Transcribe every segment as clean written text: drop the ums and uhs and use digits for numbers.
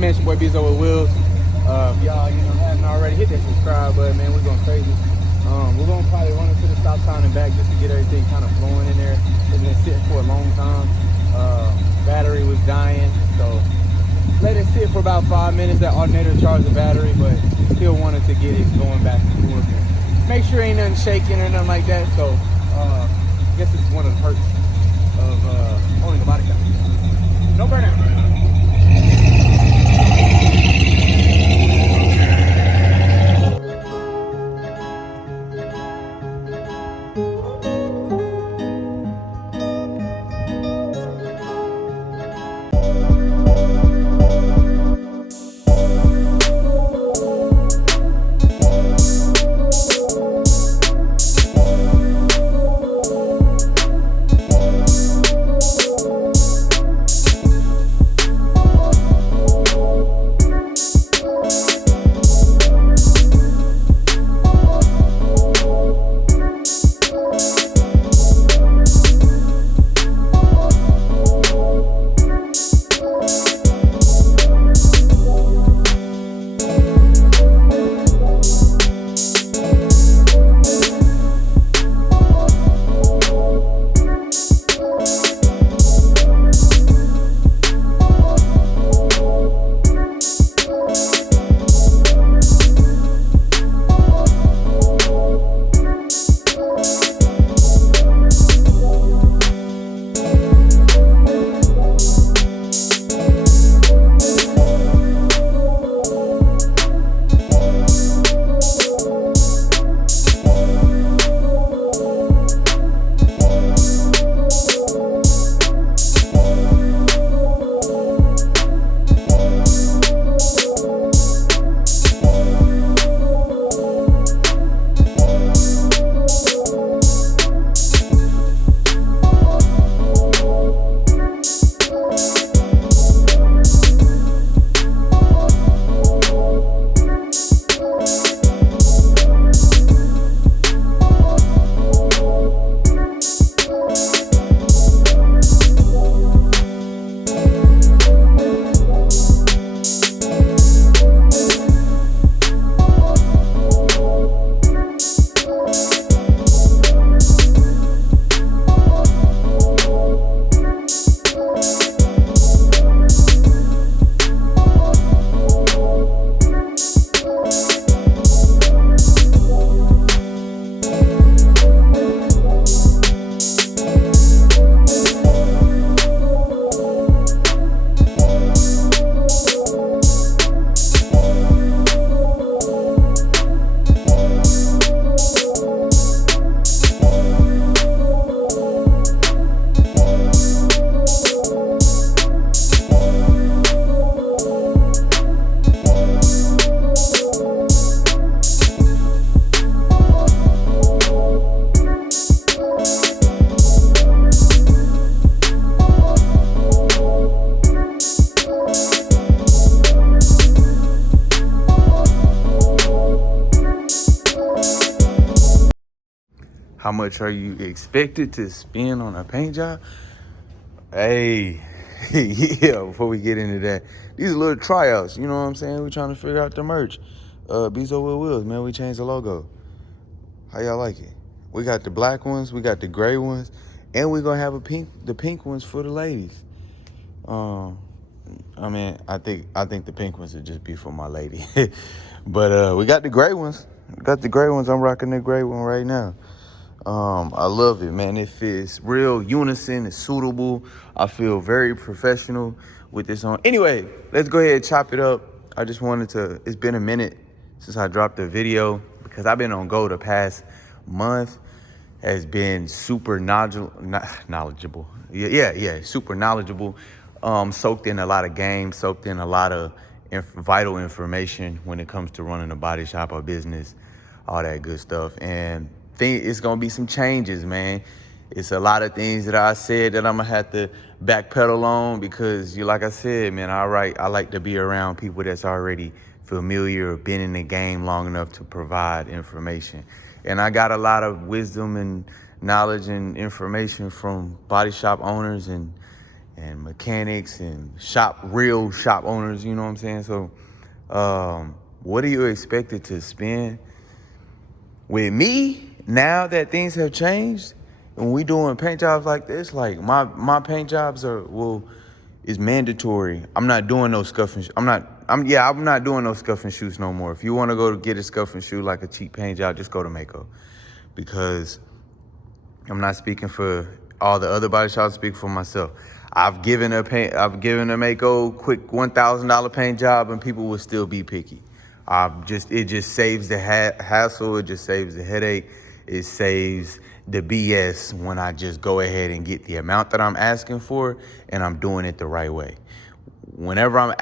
man, it's your boy Bezo with Wheels. If y'all, haven't already, hit that subscribe button, man. We're going crazy. We're going to probably run into the stop sign and back just to get everything kind of flowing in there. It's been sitting for a long time. Battery was dying, so let it sit for about 5 minutes. That alternator charged the battery, but still wanted to get it going back and forth. And make sure ain't nothing shaking or nothing like that. So I guess it's one of the perks of owning a body shop. No burnout. How much are you expected to spend on a paint job? Hey, yeah, before we get into that, these are little tryouts, you know what I'm saying? We're trying to figure out the merch. Bezo with Wheels, man, we changed the logo. How y'all like it? We got the black ones, we got the gray ones, and we're gonna have the pink ones for the ladies. I think the pink ones would just be for my lady. But we got the gray ones. I'm rocking the gray one right now. I love it, man. It fits real unison. It's suitable. I feel very professional with this on. Anyway, let's go ahead and chop it up. I just wanted to, it's been a minute since I dropped a video because I've been on go the past month. Has been super knowledgeable. Yeah, super knowledgeable. Soaked in a lot of games, soaked in a lot of vital information when it comes to running a body shop or business, all that good stuff. And it's gonna be some changes, man. It's a lot of things that I said that I'm gonna have to backpedal on because, like I said, man, I like to be around people that's already familiar or been in the game long enough to provide information. And I got a lot of wisdom and knowledge and information from body shop owners and and mechanics and real shop owners, you know what I'm saying? So what are you expected to spend? With me, now that things have changed, when we doing paint jobs like this, like my paint jobs is mandatory. I'm not doing no scuff and I'm not doing no scuff and shoots no more. If you want to go to get a scuff and shoot like a cheap paint job, just go to Mako, because I'm not speaking for all the other body shops, speak for myself. I've given a Mako quick $1,000 paint job and people will still be picky. It just saves the hassle. It just saves the headache. It saves the BS when I just go ahead and get the amount that I'm asking for and I'm doing it the right way. Whenever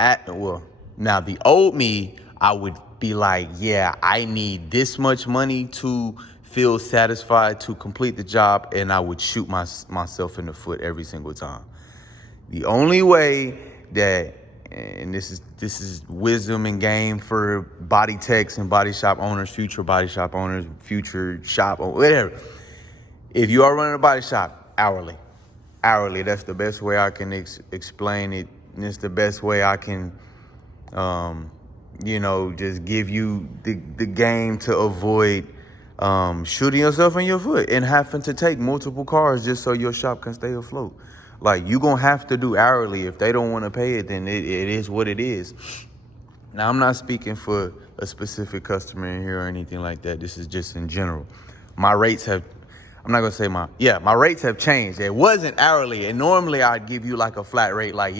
now the old me, I would be like, yeah, I need this much money to feel satisfied to complete the job, and I would shoot myself in the foot every single time. The only way that, and this is wisdom and game for body techs and body shop owners, future body shop owners, future shop, or whatever. If you are running a body shop, hourly, that's the best way I can explain it. And it's the best way I can, just give you the game to avoid shooting yourself in your foot and having to take multiple cars just so your shop can stay afloat. Like, you're going to have to do hourly. If they don't want to pay it, then it is what it is. Now, I'm not speaking for a specific customer in here or anything like that. This is just in general. My rates have, I'm not going to say my rates have changed. It wasn't hourly. And normally I'd give you like a flat rate. Like,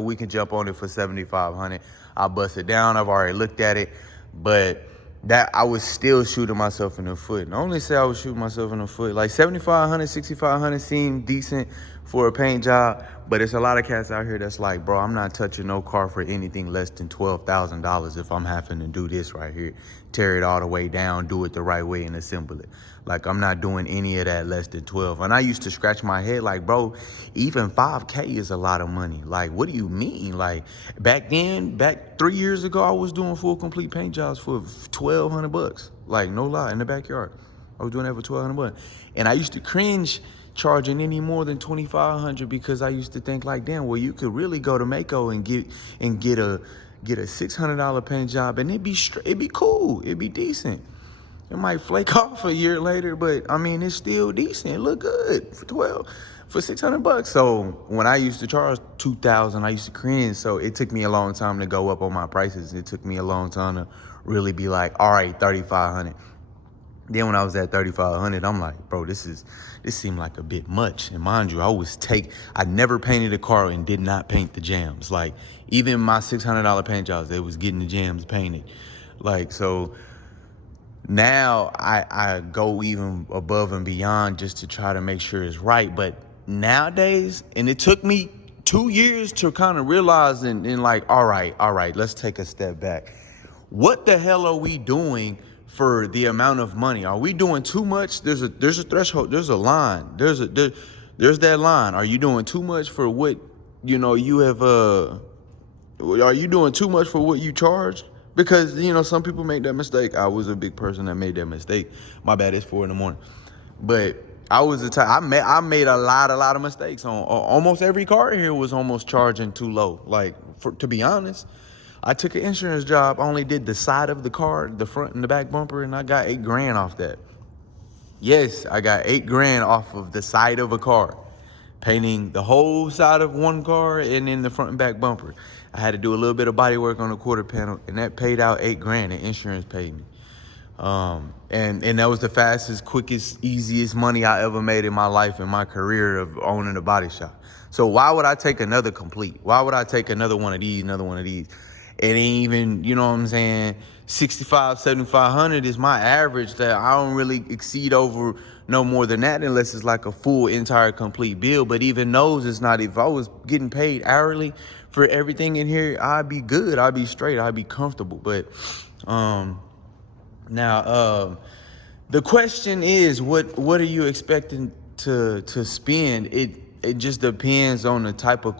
we can jump on it for $7,500. I'll bust it down. I've already looked at it. But that I was still shooting myself in the foot. And I only say I was shooting myself in the foot. Like $7,500, $6,500 seemed decent for a paint job, but it's a lot of cats out here that's like, bro, I'm not touching no car for anything less than $12,000 if I'm having to do this right here. Tear it all the way down, do it the right way, and assemble it. Like, I'm not doing any of that less than 12. And I used to scratch my head like, bro, even 5K is a lot of money. Like, what do you mean? Like, back 3 years ago, I was doing full complete paint jobs for $1,200. Like, no lie, in the backyard. I was doing that for $1,200. And I used to cringe charging any more than $2,500 because I used to think like, damn, well, you could really go to Mako and get a $600 paint job and it'd be cool, it'd be decent. It might flake off a year later, but I mean, it's still decent. It look good for $600. So when I used to charge $2,000, I used to cringe. So it took me a long time to go up on my prices. It took me a long time to really be like, all right, $3,500. Then when I was at $3,500, I'm like, bro, this seemed like a bit much. And mind you, I never painted a car and did not paint the jams. Like, even my $600 paint jobs, they was getting the jams painted. Like, so now I go even above and beyond just to try to make sure it's right. But nowadays, and it took me 2 years to kind of realize and like, all right, let's take a step back. What the hell are we doing for the amount of money? Are we doing too much? There's a threshold. There's a line. There's that line. Are you doing too much for what you have? Are you doing too much for what you charge? Because some people make that mistake. I was a big person that made that mistake. My bad. It's 4 a.m. But I was the type. I made a lot of mistakes on almost every car here was almost charging too low. Like, to be honest. I took an insurance job. I only did the side of the car, the front and the back bumper, and I got $8,000 off that. Yes, I got $8,000 off of the side of a car, painting the whole side of one car and then the front and back bumper. I had to do a little bit of body work on the quarter panel, and that paid out $8,000. The insurance paid me. And that was the fastest, quickest, easiest money I ever made in my life, in my career of owning a body shop. So why would I take another complete? Why would I take another one of these? It ain't even, you know what I'm saying, $6,500, $7,500 is my average that I don't really exceed over no more than that unless it's like a full, entire, complete bill. But even those, it's not. If I was getting paid hourly for everything in here, I'd be good. I'd be straight. I'd be comfortable. But now the question is, what are you expecting to spend? It just depends on the type of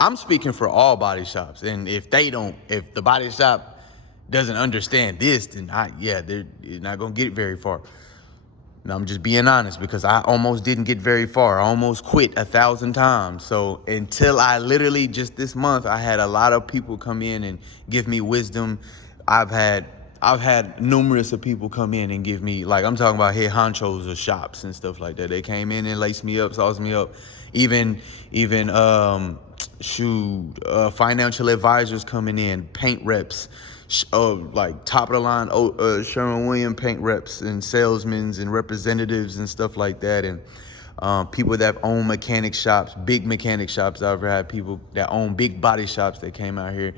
I'm speaking for all body shops, and if the body shop doesn't understand this, then they're not gonna get it very far. Now, I'm just being honest because I almost didn't get very far. I almost quit 1,000 times. So until I literally just this month, I had a lot of people come in and give me wisdom. I've had numerous of people come in and give me, like, I'm talking about head honchos of shops and stuff like that. They came in and laced me up, sauced me up. Even financial advisors coming in, paint reps, like top of the line Sherwin-Williams paint reps and salesmen and representatives and stuff like that, and people that own mechanic shops, big mechanic shops. I've had people that own big body shops that came out here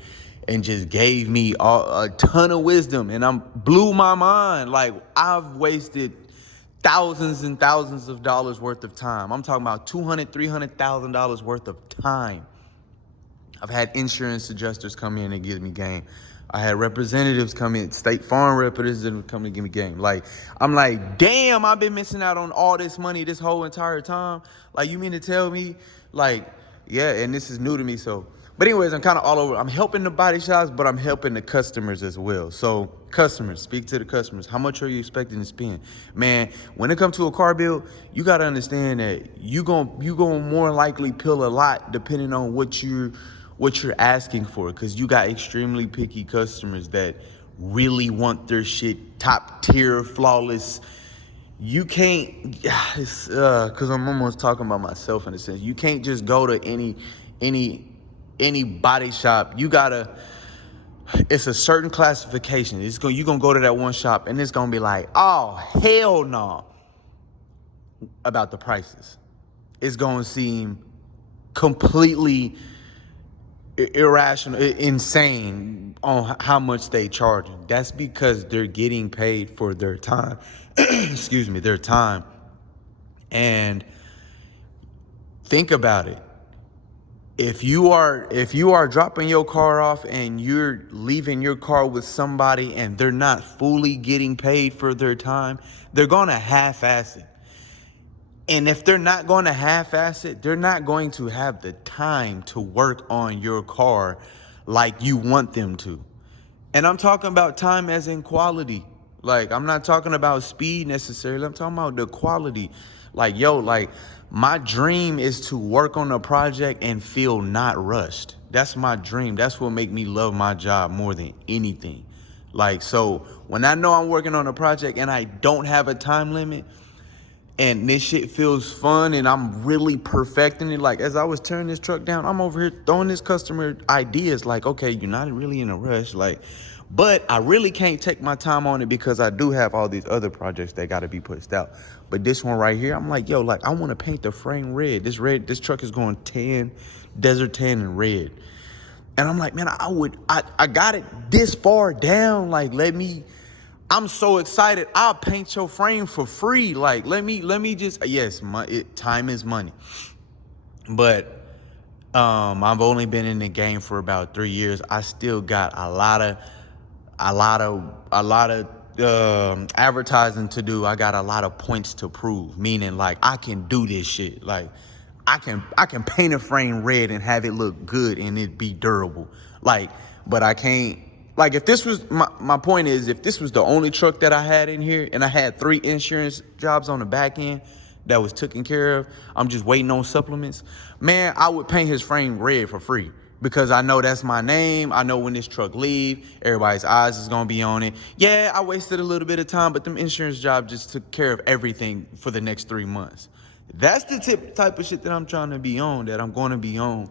and just gave me a ton of wisdom, and blew my mind. Like, I've wasted thousands and thousands of dollars worth of time. I'm talking about $200,000-$300,000 worth of time. I've had insurance adjusters come in and give me game. I had representatives come in, State Farm representatives come in and give me game. Like, I'm like, damn, I've been missing out on all this money this whole entire time. Like, you mean to tell me? Like, yeah, and this is new to me, so. But anyways, I'm kind of all over. I'm helping the body shops, but I'm helping the customers as well. So customers, speak to the customers. How much are you expecting to spend? Man, when it comes to a car build, you got to understand that you gonna more likely peel a lot depending on what you're asking for, because you got extremely picky customers that really want their shit top tier, flawless. You can't, because I'm almost talking about myself in a sense. You can't just go to any body shop. You gotta, it's a certain classification. You're gonna go to that one shop and it's gonna be like, oh, hell no, about the prices. It's gonna seem completely irrational, insane on how much they charging. That's because they're getting paid for their time. Excuse me, their time. And think about it. If you are dropping your car off and you're leaving your car with somebody and they're not fully getting paid for their time, they're gonna half-ass it. And if they're not going to half-ass it, they're not going to have the time to work on your car like you want them to. And I'm talking about time as in quality. Like, I'm not talking about speed necessarily. I'm talking about the quality. Like, yo, like, my dream is to work on a project and feel not rushed. That's my dream. That's what make me love my job more than anything. Like, so when I know I'm working on a project and I don't have a time limit, and this shit feels fun and I'm really perfecting it. Like, as I was tearing this truck down, I'm over here throwing this customer ideas like, okay, you're not really in a rush. Like, but I really can't take my time on it because I do have all these other projects that got to be pushed out. But this one right here, I'm like, yo, like, I want to paint the frame red. This truck is going tan, desert tan and red. And I'm like, man, I got it this far down. Like, I'm so excited. I'll paint your frame for free. Like, let me just, yes, time is money. But I've only been in the game for about 3 years. I still got a lot of advertising to do. I got a lot of points to prove, meaning like I can do this shit. Like, I can paint a frame red and have it look good and it be durable. Like, but I can't. Like, if this was, my point is, if this was the only truck that I had in here and I had 3 insurance jobs on the back end that was taken care of, I'm just waiting on supplements, man, I would paint his frame red for free because I know that's my name. I know when this truck leave, everybody's eyes is going to be on it. Yeah, I wasted a little bit of time, but them insurance jobs just took care of everything for the next 3 months. That's the type of shit that I'm trying to be on, that I'm going to be on.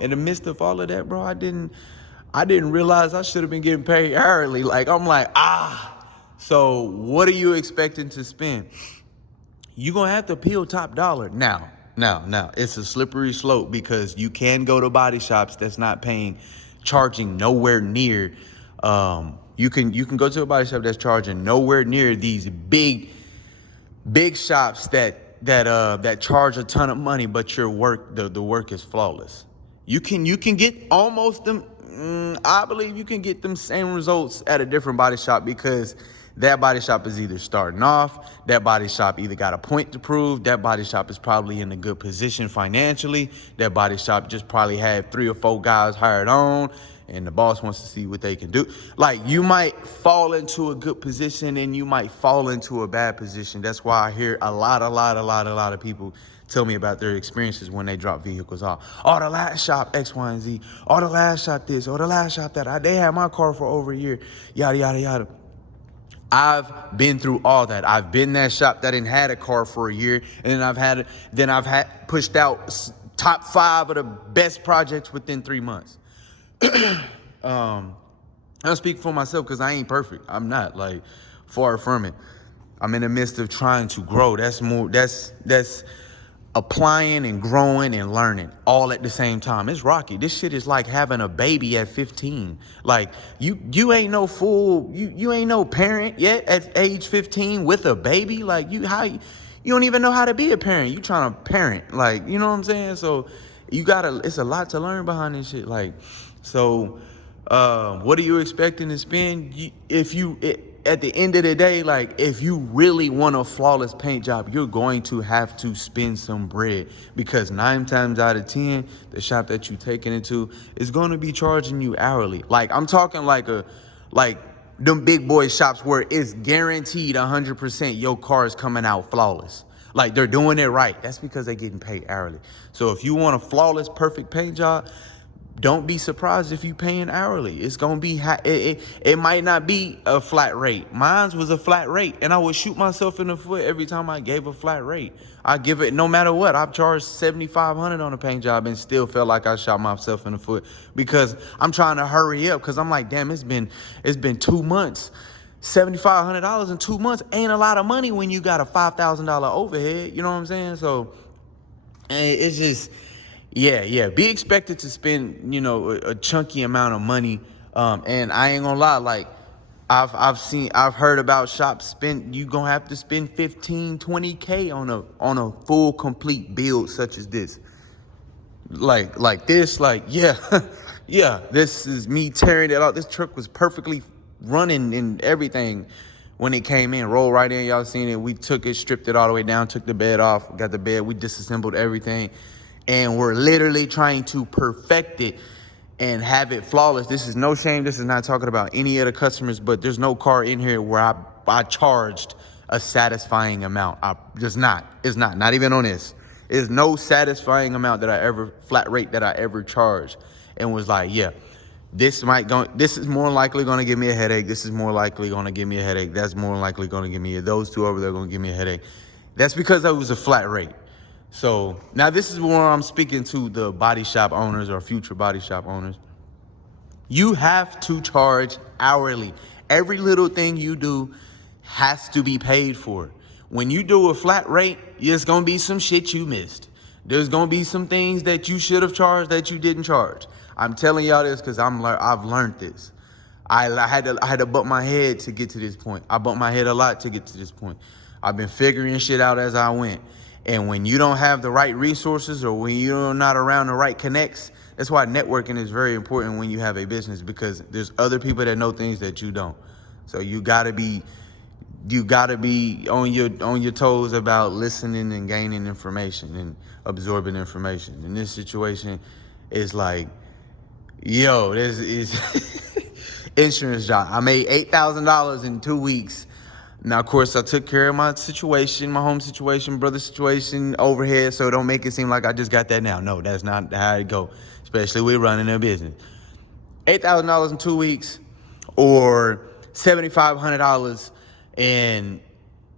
In the midst of all of that, bro, I didn't realize I should have been getting paid hourly. Like, I'm like, so what are you expecting to spend? You're going to have to peel top dollar. Now, it's a slippery slope because you can go to body shops that's not charging nowhere near. You can go to a body shop that's charging nowhere near these big shops that charge a ton of money, but your work, the work is flawless. You can get almost them. I believe you can get them same results at a different body shop because That body shop is either starting off, that body shop either got a point to prove, that body shop is probably in a good position financially, that body shop just probably had 3 or 4 guys hired on, and the boss wants to see what they can do. Like, you might fall into a good position and you might fall into a bad position. That's why I hear a lot of people tell me about their experiences when they drop vehicles off. Oh, the last shop X, Y, and Z. Oh, the last shop this. Oh, the last shop that. They had my car for over a year. Yada, yada, yada. I've been through all that. I've been that shop that didn't had a car for a year, and then I've had pushed out top 5 of the best projects within 3 months. I'll speak for myself because I ain't perfect. I'm not, like, far from it. I'm in the midst of trying to grow. That's applying and growing and learning all at the same time. It's rocky. This shit is like having a baby at 15. Like, you ain't no fool. You ain't no parent yet at age 15 with a baby. Like, you don't even know how to be a parent. You trying to parent. Like, you know what I'm saying? So it's a lot to learn behind this shit. Like, so what are you expecting to spend? At the end of the day, like, if you really want a flawless paint job, you're going to have to spend some bread, because 9 times out of 10, the shop that you taking it to is going to be charging you hourly. Like, I'm talking like them big boy shops where it's guaranteed 100% your car is coming out flawless. Like, they're doing it right. That's because they're getting paid hourly. So if you want a flawless, perfect paint job, don't be surprised if you paying hourly. It's gonna be it might not be a flat rate. Mine was a flat rate, and I would shoot myself in the foot every time I gave a flat rate. I give it no matter what. I've charged $7,500 on a paint job and still felt like I shot myself in the foot, because I'm trying to hurry up. Because I'm like, damn, it's been 2 months. $7,500 in 2 months ain't a lot of money when you got a $5,000 overhead. You know what I'm saying? So it's just. Yeah. Be expected to spend, a chunky amount of money. And I ain't gonna lie, like, I've heard about shops you gonna have to spend 15, 20K on a full complete build such as this. Like this, yeah, yeah, this is me tearing it out. This truck was perfectly running and everything when it came in, rolled right in. Y'all seen it. We took it, stripped it all the way down, took the bed off, got the bed, we disassembled everything. And we're literally trying to perfect it and have it flawless. This is no shame. This is not talking about any of the customers, but there's no car in here where I charged a satisfying amount. It's not even on this. There's no satisfying amount flat rate that I ever charged, and was like, yeah, this is more likely going to give me a headache. This is more likely going to give me a headache. That's more likely going to give me those two over there going to give me a headache. That's because that was a flat rate. So now this is where I'm speaking to the body shop owners or future body shop owners. You have to charge hourly. Every little thing you do has to be paid for. When you do a flat rate, there's going to be some shit you missed. There's going to be some things that you should have charged that you didn't charge. I'm telling y'all this because I've learned this. I had to butt my head to get to this point. I bumped my head a lot to get to this point. I've been figuring shit out as I went. And when you don't have the right resources, or when you're not around the right connects, that's why networking is very important when you have a business, because there's other people that know things that you don't. So you gotta be on your toes about listening and gaining information and absorbing information. In this situation, it's like, yo, this is insurance job. I made $8,000 in 2 weeks. Now, of course, I took care of my situation, my home situation, brother situation, overhead, so don't make it seem like I just got that now. No, that's not how it go, especially with running a business. $8,000 in 2 weeks, or $7,500 in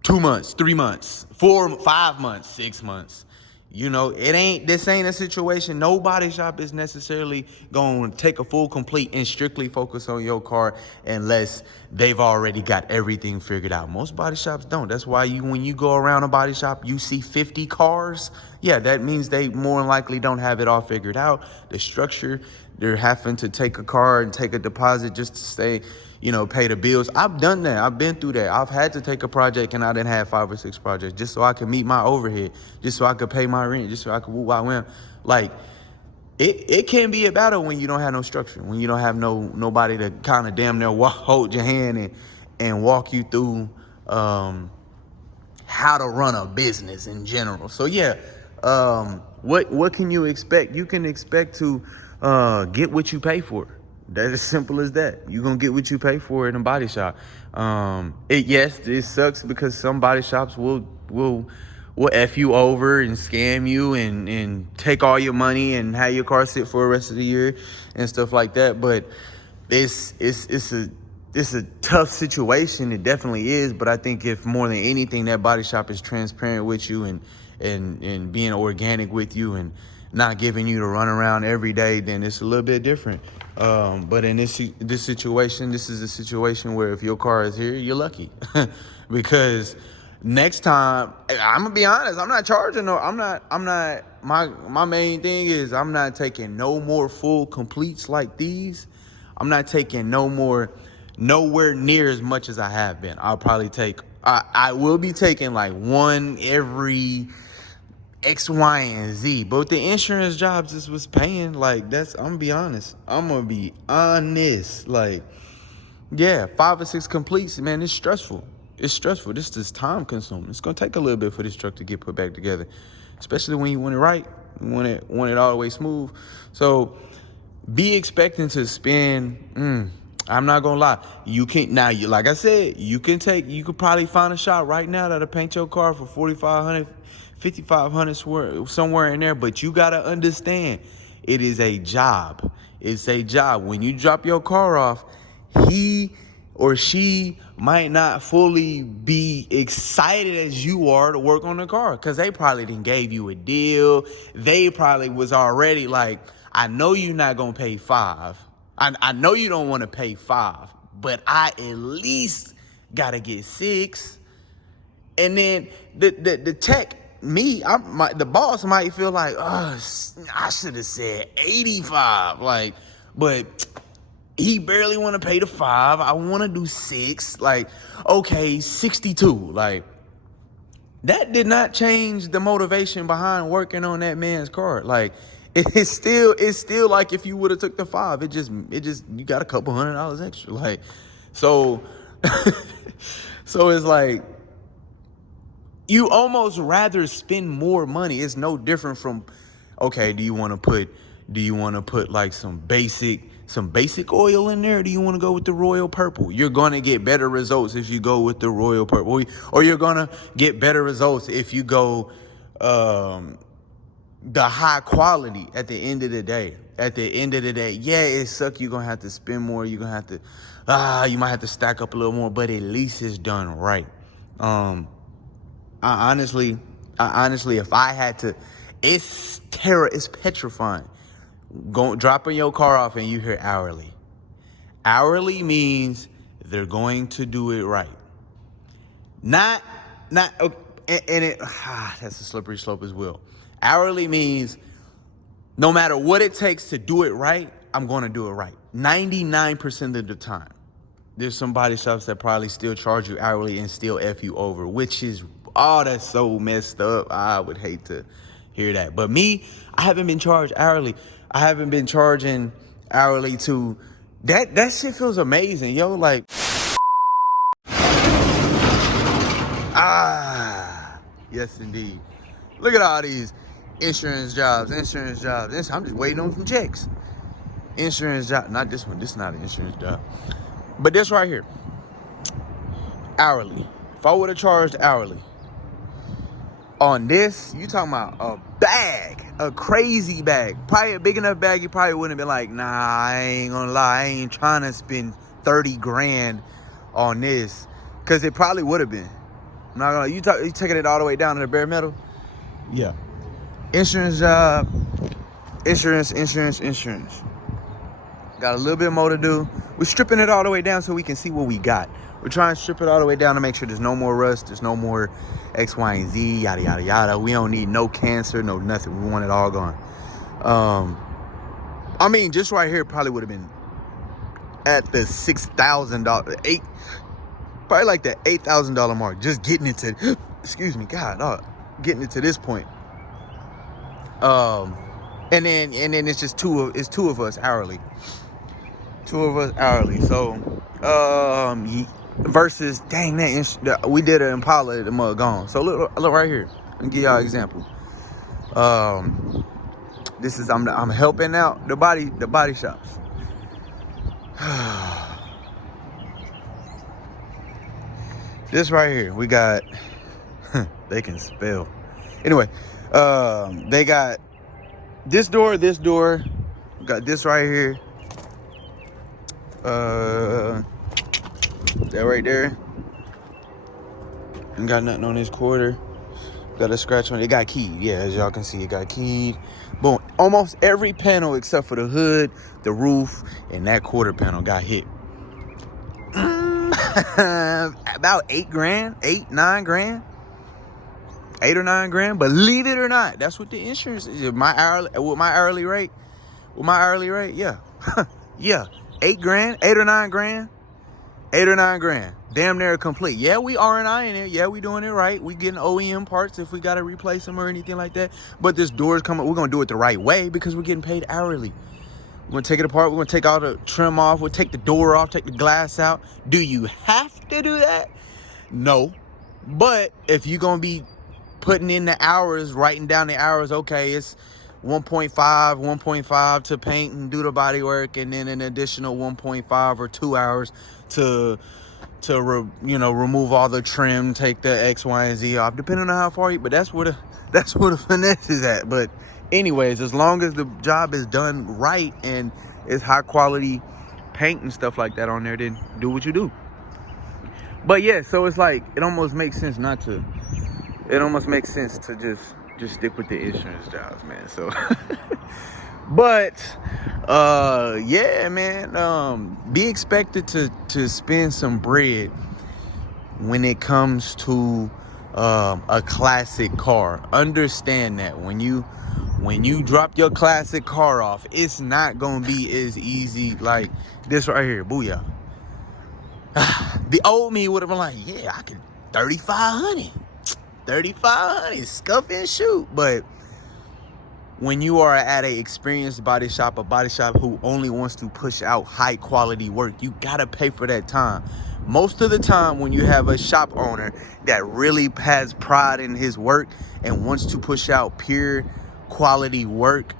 2 months, 3 months, 4, 5 months, 6 months. This ain't a situation. No body shop is necessarily going to take a full, complete, and strictly focus on your car unless they've already got everything figured out. Most body shops don't. That's why when you go around a body shop, you see 50 cars. Yeah, that means they more than likely don't have it all figured out. The structure, they're having to take a car and take a deposit just to stay, pay the bills. I've done that. I've been through that. I've had to take a project and I didn't have 5 or 6 projects just so I could meet my overhead, just so I could pay my rent, just so I could woo I went. Like, it can be a battle when you don't have no structure, when you don't have nobody to kind of damn near hold your hand and walk you through how to run a business in general. So yeah, what can you expect? You can expect to get what you pay for. That's as simple as that. You're gonna get what you pay for in a body shop. Yes, it sucks because some body shops will F you over and scam you and take all your money and have your car sit for the rest of the year and stuff like that. But it's a tough situation. It definitely is. But I think if more than anything, that body shop is transparent with you and being organic with you and not giving you to run around every day, then it's a little bit different. But in this situation, this is a situation where if your car is here, you're lucky. Because next time, I'm gonna be honest, I'm not charging my main thing is I'm not taking no more full completes like these. I'm not taking nowhere near as much as I have been. I will be taking like one every X, Y, and Z. But with the insurance jobs this was paying, like I'm gonna be honest. Like, yeah, 5 or 6 completes, man, it's stressful. It's stressful. This is time consuming. It's gonna take a little bit for this truck to get put back together. Especially when you want it right. You want it all the way smooth. So be expecting to spend, I'm not gonna lie. You can now, like I said, you could probably find a shop right now that'll paint your car for 4,500, 5,500, somewhere in there. But you gotta understand, it is a job. It's a job. When you drop your car off, he or she might not fully be excited as you are to work on the car because they probably didn't gave you a deal. They probably was already like, I know you're not gonna pay 5. I know you don't want to pay 5, but I at least gotta get 6. And then the tech, the boss might feel like, oh, I should have said 85. Like, but he barely want to pay the 5. I want to do 6. Like, okay, 62. Like, that did not change the motivation behind working on that man's car. Like, it's still like if you would have took the 5, it just you got a couple $100 extra. Like, so so it's like you almost rather spend more money. It's no different from, okay, do you want to put like some basic oil in there? Or do you want to go with the royal purple? You're going to get better results if you go with the royal purple, or you're going to get better results if you go the high quality. At the end of the day, yeah, it sucks. You're going to have to spend more. You're going to have to, you might have to stack up a little more, but at least it's done right. I honestly, if I had to, it's petrifying. Dropping your car off and you hear hourly. Hourly means they're going to do it right. Not, and that's a slippery slope as well. Hourly means no matter what it takes to do it right, I'm going to do it right. 99% of the time. There's some body shops that probably still charge you hourly and still F you over, which is, that's so messed up. I would hate to hear that. But me, I haven't been charged hourly. I haven't been charging hourly to that shit feels amazing, yo. Like, yes indeed. Look at all these insurance jobs. I'm just waiting on some checks. Insurance job, not this one. This is not an insurance job. But this right here, hourly. If I would have charged hourly on this, you talking about a bag, a crazy bag, probably a big enough bag. You probably wouldn't have been like, nah, I ain't gonna lie, I ain't trying to spend 30 grand on this, because it probably would have been. I'm not gonna, you taking it all the way down to the bare metal. Yeah. Insurance job, insurance. Got a little bit more to do. We're stripping it all the way down so we can see what we got. We're trying to strip it all the way down to make sure there's no more rust, there's no more X, Y, and Z, yada, yada, yada. We don't need no cancer, no nothing. We want it all gone. I mean, just right here probably would have been at the $6,000, probably like the $8,000 mark. Just getting it to, excuse me, God, getting it to this point. And then it's just two of us hourly. So, versus, dang, we did an Impala, the mug gone. So look right here. Let me give y'all an example. This is I'm helping out the body shops. This right here, we got they can spell. Anyway, they got this door, we got this right here. That right there. Ain't got nothing on this quarter. Got a scratch on it. It got keyed. Yeah, as y'all can see, it got keyed. Boom. Almost every panel except for the hood, the roof, and that quarter panel got hit. About 8 grand, 9 grand. 8 or 9 grand. Believe it or not, that's what the insurance is. With my hourly rate, yeah. Yeah. 8 grand, 8 or 9 grand. 8 or 9 grand. Damn near complete. Yeah, we R&I in it. Yeah, we doing it right. We getting OEM parts if we got to replace them or anything like that. But this door's coming. We're going to do it the right way because we're getting paid hourly. We're going to take it apart. We're going to take all the trim off. We'll take the door off, take the glass out. Do you have to do that? No. But if you're going to be putting in the hours, writing down the hours, okay, it's 1.5 to paint and do the body work, and then an additional 1.5 or 2 hours to remove all the trim, take the X, Y, and Z off, depending on how far you. But that's where the finesse is at. But anyways, as long as the job is done right and it's high quality paint and stuff like that on there, then do what you do. But yeah, so it's like it almost makes sense to just stick with the insurance jobs, man. So but yeah, man, be expected to spend some bread when it comes to a classic car. Understand that when you drop your classic car off, it's not gonna be as easy like this right here. Booyah. The old me would have been like, yeah, I could 3,500 scuff and shoot. But when you are at a experienced body shop, a body shop who only wants to push out high quality work, you gotta pay for that time. Most of the time when you have a shop owner that really has pride in his work and wants to push out pure quality work,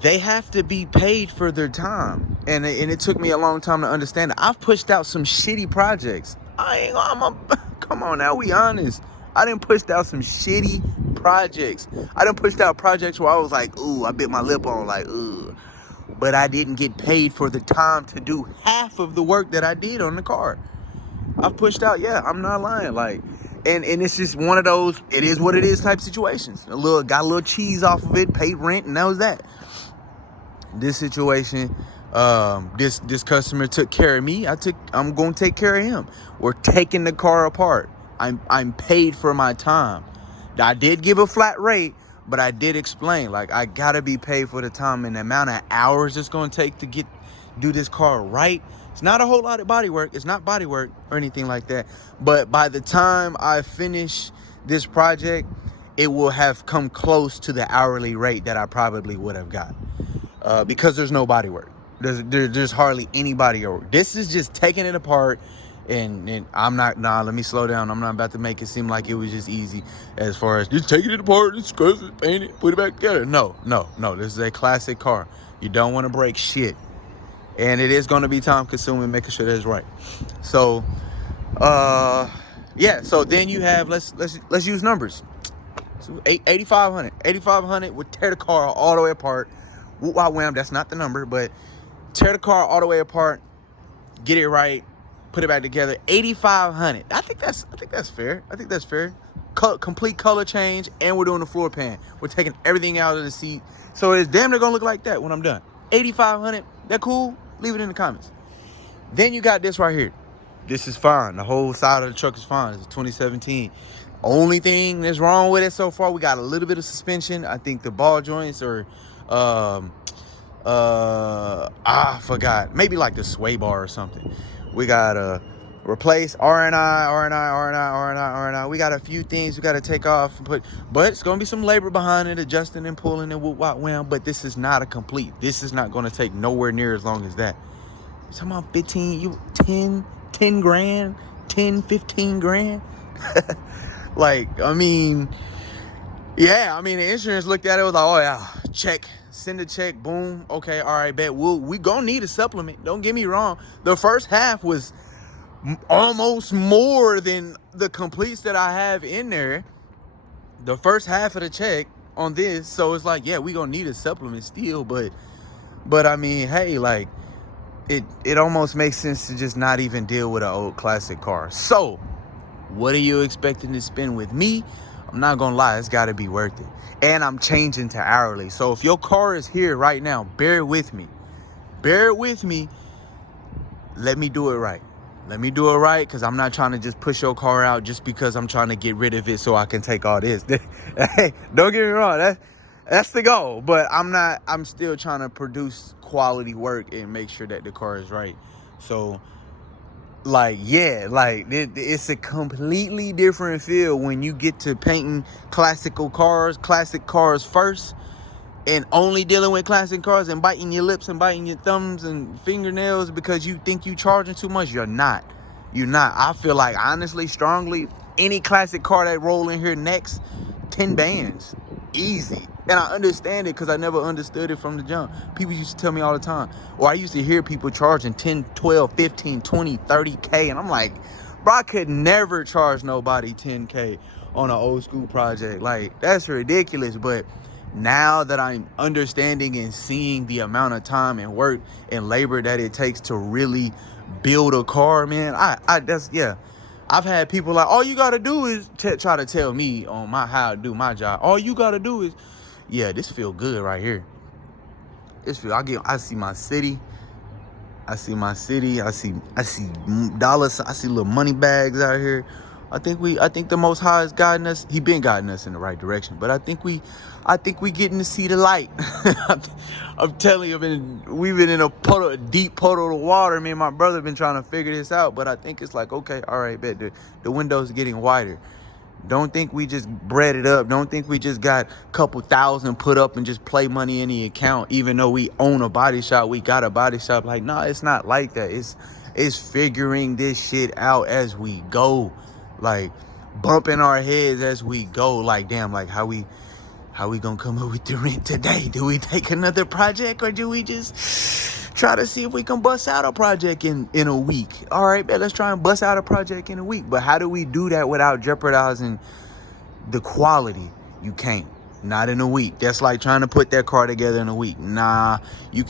they have to be paid for their time. And it took me a long time to understand that. I've pushed out some shitty projects. Come on now, we honest. I done pushed out some shitty projects. I done pushed out projects where I was like, ooh, I bit my lip on, like, ooh. But I didn't get paid for the time to do half of the work that I did on the car. I've pushed out, yeah, I'm not lying. Like, and it's just one of those, it is what it is type situations. Got a little cheese off of it, paid rent, and that was that. This situation, this customer took care of me. I'm going to take care of him. We're taking the car apart. I'm paid for my time. I did give a flat rate, but I did explain, like, I gotta be paid for the time and the amount of hours it's gonna take to do this car right. It's not a whole lot of body work. It's not body work or anything like that. But by the time I finish this project, it will have come close to the hourly rate that I probably would have got. Because there's no body work. There's hardly any body work. This is just taking it apart, and I'm not, let me slow down. I'm not about to make it seem like it was just easy as far as just taking it apart and scratch it, paint it, put it back together. No. This is a classic car. You don't want to break shit. And it is going to be time consuming making sure that's right. So, yeah. So then you have, let's use numbers. So 8,500 would tear the car all the way apart. Wham, that's not the number, but tear the car all the way apart, get it right, put it back together. 8,500. I think that's fair. Complete color change, and we're doing the floor pan. We're taking everything out of the seat, so it's damn near gonna look like that when I'm done. 8,500. That cool? Leave it in the comments. Then you got this right here. This is fine. The whole side of the truck is fine. It's a 2017. Only thing that's wrong with it so far, we got a little bit of suspension. I think the ball joints are I forgot. Maybe like the sway bar or something. We gotta replace R&I. We got a few things we gotta take off and put, but it's gonna be some labor behind it, adjusting and pulling and wham. But this is not a complete. This is not gonna take nowhere near as long as that. Talking about 10 10 grand, 10, 15 grand. Like, I mean, yeah, I mean, the insurance looked at it, was like, oh yeah, check, send a check, boom, okay, all right, bet. We gonna need a supplement. Don't get me wrong. The first half was almost more than the completes that I have in there. The first half of the check on this, so it's like, yeah, we gonna need a supplement still, but I mean, hey, like, it almost makes sense to just not even deal with an old classic car. So what are you expecting to spend with me? I'm not gonna lie, it's gotta be worth it. And I'm changing to hourly. So if your car is here right now, bear with me. Bear with me. Let me do it right. Let me do it right, because I'm not trying to just push your car out just because I'm trying to get rid of it so I can take all this. Hey, don't get me wrong. That's the goal. But I'm still trying to produce quality work and make sure that the car is right. So, like, yeah, like, it's a completely different feel when you get to painting classic cars first, and only dealing with classic cars and biting your lips and biting your thumbs and fingernails because you think you charging too much. You're not. I feel like, honestly, strongly, any classic car that roll in here next, 10 bands, easy. And I understand it because I never understood it from the jump. People used to tell me all the time, or I used to hear people charging 10, 12, 15, 20, 30K. And I'm like, bro, I could never charge nobody 10K on an old school project. Like, that's ridiculous. But now that I'm understanding and seeing the amount of time and work and labor that it takes to really build a car, man, I've had people like, all you gotta do is try to tell me on how to do my job. All you gotta do is, yeah, this feel good right here. I see my city. I see dollars. I see little money bags out here. I think the Most High has guiding us. He been guiding us in the right direction, but I think we getting to see the light. I'm telling you, we've been in a deep puddle of water. Me and my brother been trying to figure this out, but I think it's like, okay, all right, bet the window's getting wider. Don't think we just bred it up. Don't think we just got a couple thousand put up and just play money in the account, even though we own a body shop. We got a body shop. Like, nah, it's not like that. It's figuring this shit out as we go. Like, bumping our heads as we go. Like, damn, like, how we gonna come up with the rent today? Do we take another project, or do we just try to see if we can bust out a project in a week? All right, man, let's try and bust out a project in a week. But how do we do that without jeopardizing the quality? You can't. Not in a week. That's like trying to put that car together in a week. Nah, you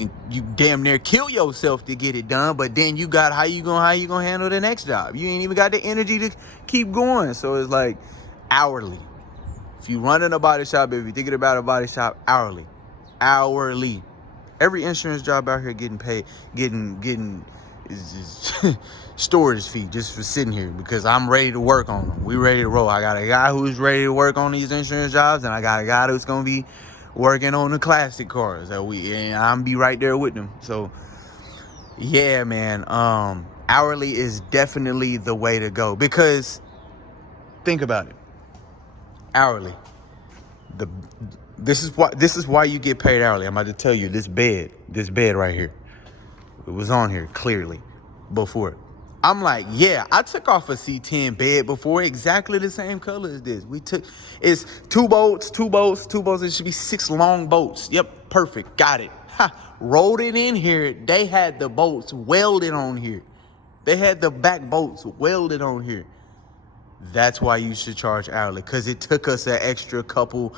damn near kill yourself to get it done, but then you got how you gonna handle the next job? You ain't even got the energy to keep going. So it's like hourly. If you running a body shop, if you're thinking about a body shop, hourly. Every insurance job out here getting paid, getting is just storage fee just for sitting here, because I'm ready to work on them. We ready to roll. I got a guy who's ready to work on these insurance jobs, and I got a guy who's gonna be working on the classic cars and I'm be right there with them. So yeah, man, hourly is definitely the way to go, because think about it. Hourly. This is why you get paid hourly. I'm about to tell you, this bed right here, it was on here clearly before. I'm like, yeah, I took off a C10 bed before, exactly the same color as this. It's two bolts. It should be 6 long bolts. Yep, perfect, got it. Rolled it in here. They had the bolts welded on here. They had the back bolts welded on here. That's why you should charge hourly, because it took us an extra 2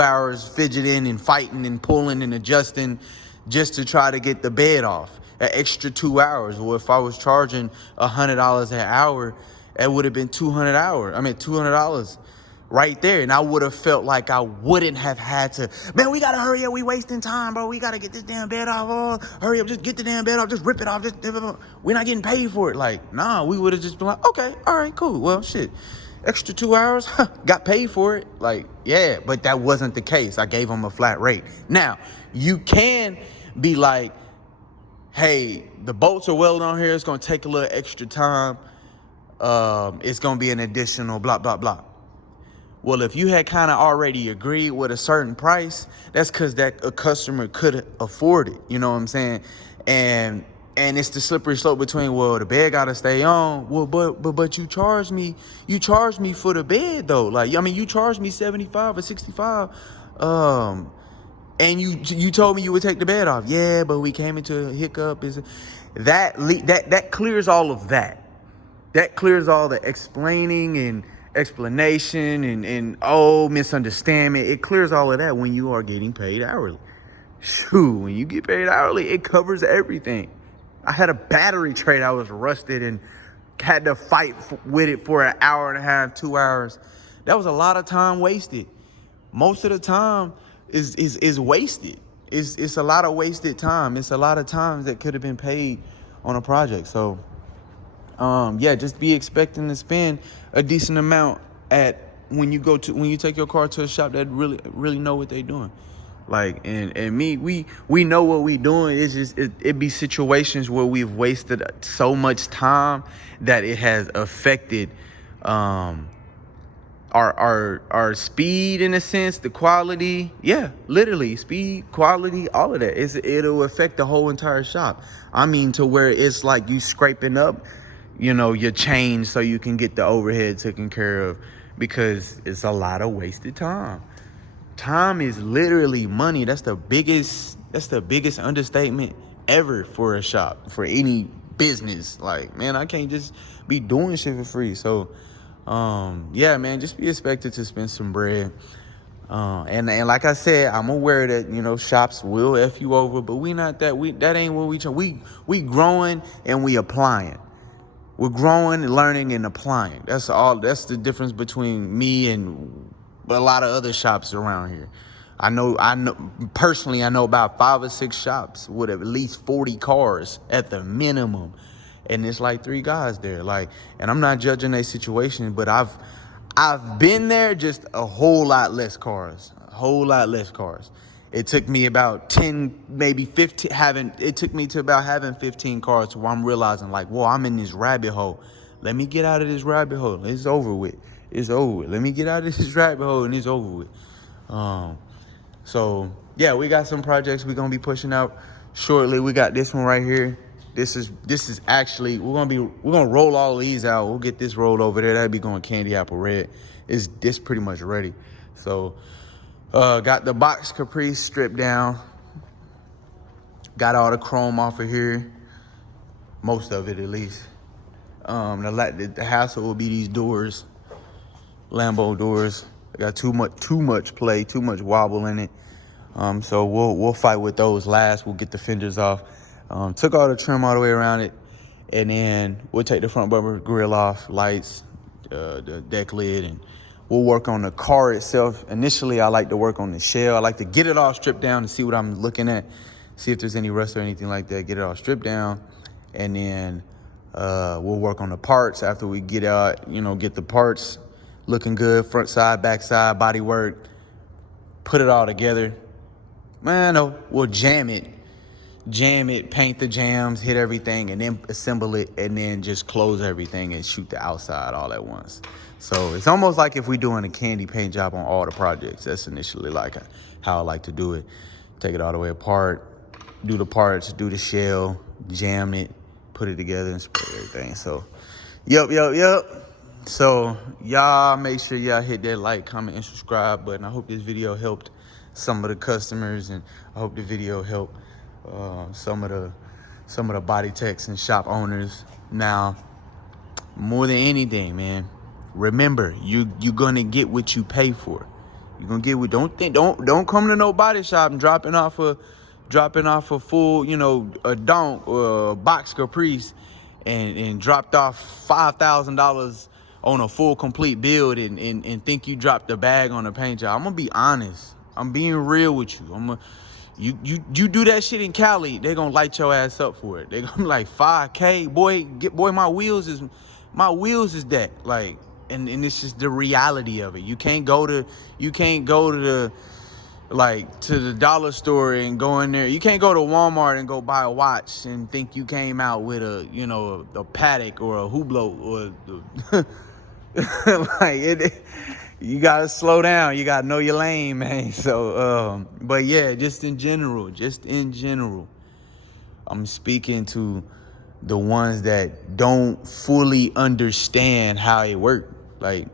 hours fidgeting and fighting and pulling and adjusting just to try to get the bed off. An extra 2 hours. Well, if I was charging $100 an hour, it would have been $200 right there. And I would have felt like I wouldn't have had to, man, we got to hurry up. We wasting time, bro. We got to get this damn bed off. Oh, hurry up. Just get the damn bed off. Just rip it off. We're not getting paid for it. Like, nah, we would have just been like, okay, all right, cool. Well, shit. Extra 2 hours, got paid for it. Like, yeah, but that wasn't the case. I gave them a flat rate. Now, you can be like, hey, the bolts are welded on here. It's going to take a little extra time. It's going to be an additional blah, blah, blah. Well, if you had kind of already agreed with a certain price, that's because that a customer could afford it. You know what I'm saying? And And it's the slippery slope between, well, the bed gotta stay on. Well, but you charged me for the bed though. Like, I mean, you charged me 75 or 65. And you told me you would take the bed off. Yeah, but we came into a hiccup. That clears all of that. That clears all the explaining and explanation and misunderstanding. It clears all of that when you are getting paid hourly. Shoot, when you get paid hourly, it covers everything. I had a battery tray that was rusted and had to fight with it for an hour and a half, 2 hours. That was a lot of time wasted. Most of the time is wasted. It's a lot of wasted time. It's a lot of times that could have been paid on a project. So just be expecting to spend a decent amount when you take your car to a shop that really know what they're doing. Like, and me, we know what we doing. It's just it be situations where we've wasted so much time that it has affected our speed, in a sense, the quality. Yeah, literally speed, quality, all of that. It'll affect the whole entire shop. I mean, to where it's like you scraping up, your change so you can get the overhead taken care of, because it's a lot of wasted time. Time is literally money. That's the biggest understatement ever for a shop, for any business. Like, man, I can't just be doing shit for free. So, man, just be expected to spend some bread. And like I said, I'm aware that, shops will F you over, but that ain't what we try. We growing and we applying. We're growing, learning, and applying. That's all. That's the difference between me and a lot of other shops around here. I know personally, I know about 5 or 6 shops with at least 40 cars at the minimum. And it's like 3 guys there. Like, and I'm not judging their situation, but I've been there, just a whole lot less cars. It took me about 10, maybe 15, it took me to about having 15 cars where I'm realizing, like, whoa, I'm in this rabbit hole. Let me get out of this rabbit hole. It's over with. Let me get out of this rabbit hole and it's over with. So yeah, we got some projects we're gonna be pushing out shortly. We got this one right here. This is actually, we're gonna roll all of these out. We'll get this rolled over there. That'll be going candy apple red. This pretty much ready. So got the box caprice stripped down. Got all the chrome off of here. Most of it, at least. The hassle will be these doors. Lambo doors. I got too much play, too much wobble in it. So we'll fight with those last. We'll get the fenders off. Took all the trim all the way around it, and then we'll take the front bumper grill off, lights, the deck lid, and we'll work on the car itself. Initially, I like to work on the shell. I like to get it all stripped down to see what I'm looking at, see if there's any rust or anything like that. Get it all stripped down, and then we'll work on the parts after we get out. Get the parts looking good, front side, back side, body work. Put it all together. Man, no, we'll jam it, paint the jams, hit everything, and then assemble it, and then just close everything and shoot the outside all at once. So it's almost like if we're doing a candy paint job on all the projects. That's initially like how I like to do it. Take it all the way apart, do the parts, do the shell, jam it, put it together, and spray everything. So, yep. So y'all make sure y'all hit that like, comment, and subscribe button. I hope this video helped some of the customers, and I hope the video helped some of the body techs and shop owners. Now, more than anything, man, remember, you're gonna get what you pay for. You're gonna get what. Don't come to no body shop and dropping off a full, a donk or a box caprice, and dropped off $5,000 on a full complete build and think you dropped a bag on a paint job. I'm gonna be honest. I'm being real with you. You do that shit in Cali, they're gonna light your ass up for it. They're gonna be like, 5K, boy, my wheels is that. Like, and it's just the reality of it. You can't go to the dollar store and go in there. You can't go to Walmart and go buy a watch and think you came out with a Patek or a Hublot or you gotta slow down. You gotta know your lane, man. So, but yeah, just in general, I'm speaking to the ones that don't fully understand how it works. Like,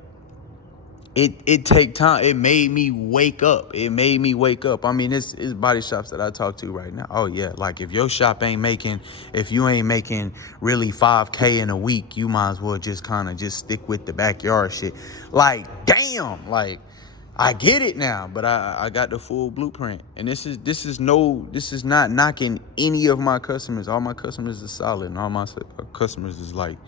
it take time. It made me wake up. I mean, it's body shops that I talk to right now. Oh yeah, like if your shop if you ain't making really 5K in a week, you might as well just kind of just stick with the backyard shit. Like, damn, like I get it now, but I got the full blueprint. And this is not knocking any of my customers. All my customers is solid, and all my customers is like,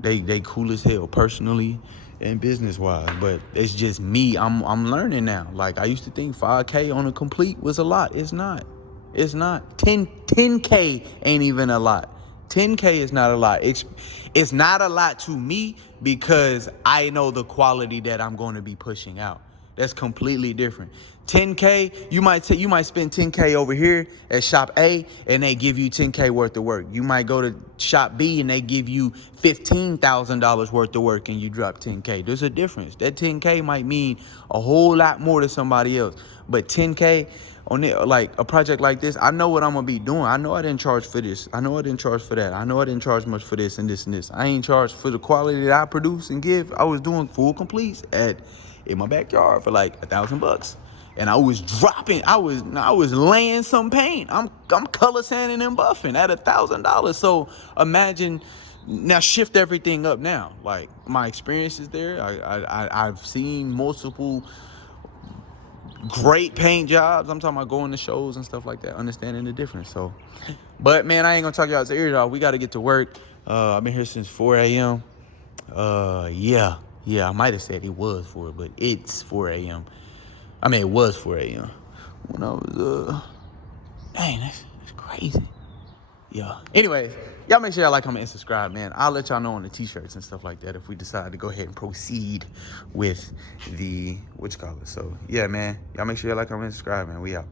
they cool as hell personally and business wise, but it's just me. I'm learning now. Like, I used to think 5K on a complete was a lot. It's not. 10K ain't even a lot. 10K is not a lot. It's not a lot to me because I know the quality that I'm going to be pushing out. That's completely different. 10K, you might spend 10K over here at shop A and they give you 10K worth of work. You might go to shop B and they give you $15,000 worth of work and you drop 10K. There's a difference. That 10K might mean a whole lot more to somebody else. But 10K on it, like a project like this, I know what I'm gonna be doing. I know I didn't charge for this. I know I didn't charge for that. I know I didn't charge much for this and this and this. I ain't charged for the quality that I produce and give. I was doing full completes in my backyard for like $1,000. And I was dropping, I was laying some paint. I'm color sanding and buffing at $1,000. So imagine now, shift everything up now. Like, my experience is there. I've seen multiple great paint jobs. I'm talking about going to shows and stuff like that, understanding the difference. So, but man, I ain't gonna talk y'all's ears off. We got to get to work. I've been here since 4 a.m. Yeah, I might have said it was 4, but it's 4 a.m. I mean, it was 4 a.m. when I was, dang, that's crazy. Yeah. Anyways, y'all make sure y'all like, comment, and subscribe, man. I'll let y'all know on the t-shirts and stuff like that if we decide to go ahead and proceed with the, So, yeah, man. Y'all make sure y'all like, comment, and subscribe, man. We out.